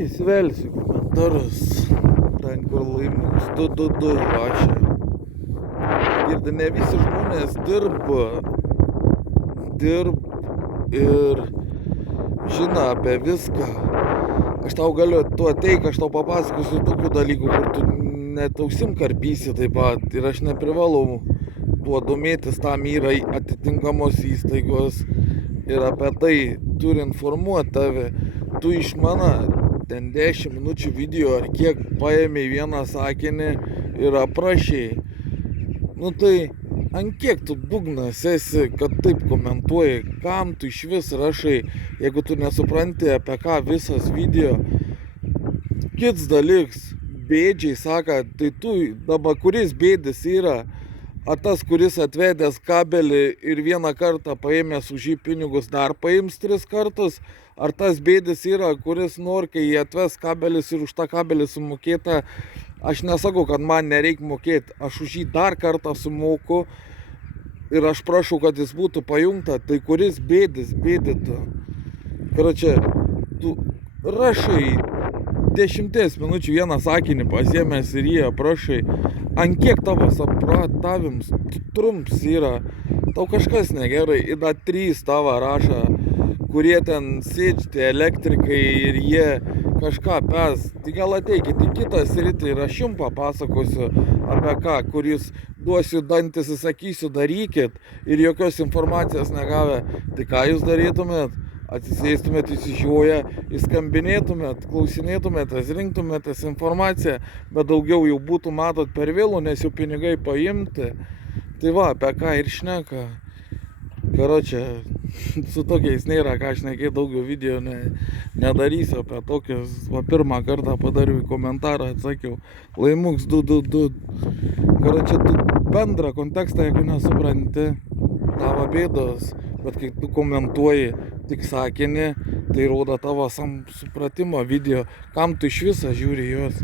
Įsivelsiu į komentarus, ten kur Laimuks 222 rašė. Girdi, ne visi žmonės dirba ir žino apie viską. Aš tau galiu, tu ateik, aš tau papasakosiu tokių dalykų, kur tu net ausim karpysi taip pat. Ir aš neprivalau tuo domėtis, tam yra atitinkamos įstaigos. Ir apie tai turi informuoti tave. Tu iš mano ten 10 minučių video ar kiek paėmė vieną sakinį ir aprašėjai. Nu tai, ant kiek tu dugnas esi, kad taip komentuoji, kam tu iš vis rašai, jeigu tu nesupranti apie ką visas video. Kits dalyks, bėdžiai sako, tai tu dabar kuris bėdis yra? Ar tas, kuris atvedęs kabelį ir vieną kartą paėmęs už jį pinigus dar paims 3 kartus? Ar tas bėdis yra, kuris nori, kai jie atves kabelis ir už tą kabelį sumokėta? Aš nesakau, kad man nereikia mokėti, aš už jį dar kartą sumoku ir aš prašau, kad jis būtų pajungta. Tai kuris bėdis bėdytų? Karočią, tu rašai 10 minučių vieną sakinį pasiėmęs ir jį aprašai. Ant kiek tavo sapratavims trumps yra? Tau kažkas negerai, ir dar 3 tavo rašo, kurie ten sėdži, tie elektrikai ir jie kažką pes. Tai gal ateikit į kitą sritį ir aš jums papasakosiu apie ką, kur jūs duosiu dantis, įsakysiu darykit ir jokios informacijos negavę. Tai ką jūs darytumėt? Atsisėstumėt įsižioję, įskambinėtumėt, klausinėtumėtės, rinktumėtės informaciją, bet daugiau jau būtų matot per vėlų, nes jau pinigai paimti. Tai va, apie ką ir šneka. Karočią, su tokiais nėra ką šnekėti, daugiau video nedarysiu apie tokius. Va, pirmą kartą padariau į komentarą, atsakiau, Laimuks 222. Karočią, tu bendrą kontekstą, jeigu nesupranti, tavo bėdos. Bet kai tu komentuoji tik sakinį, tai rodo tavo supratimą video, kam tu iš viso žiūri juos.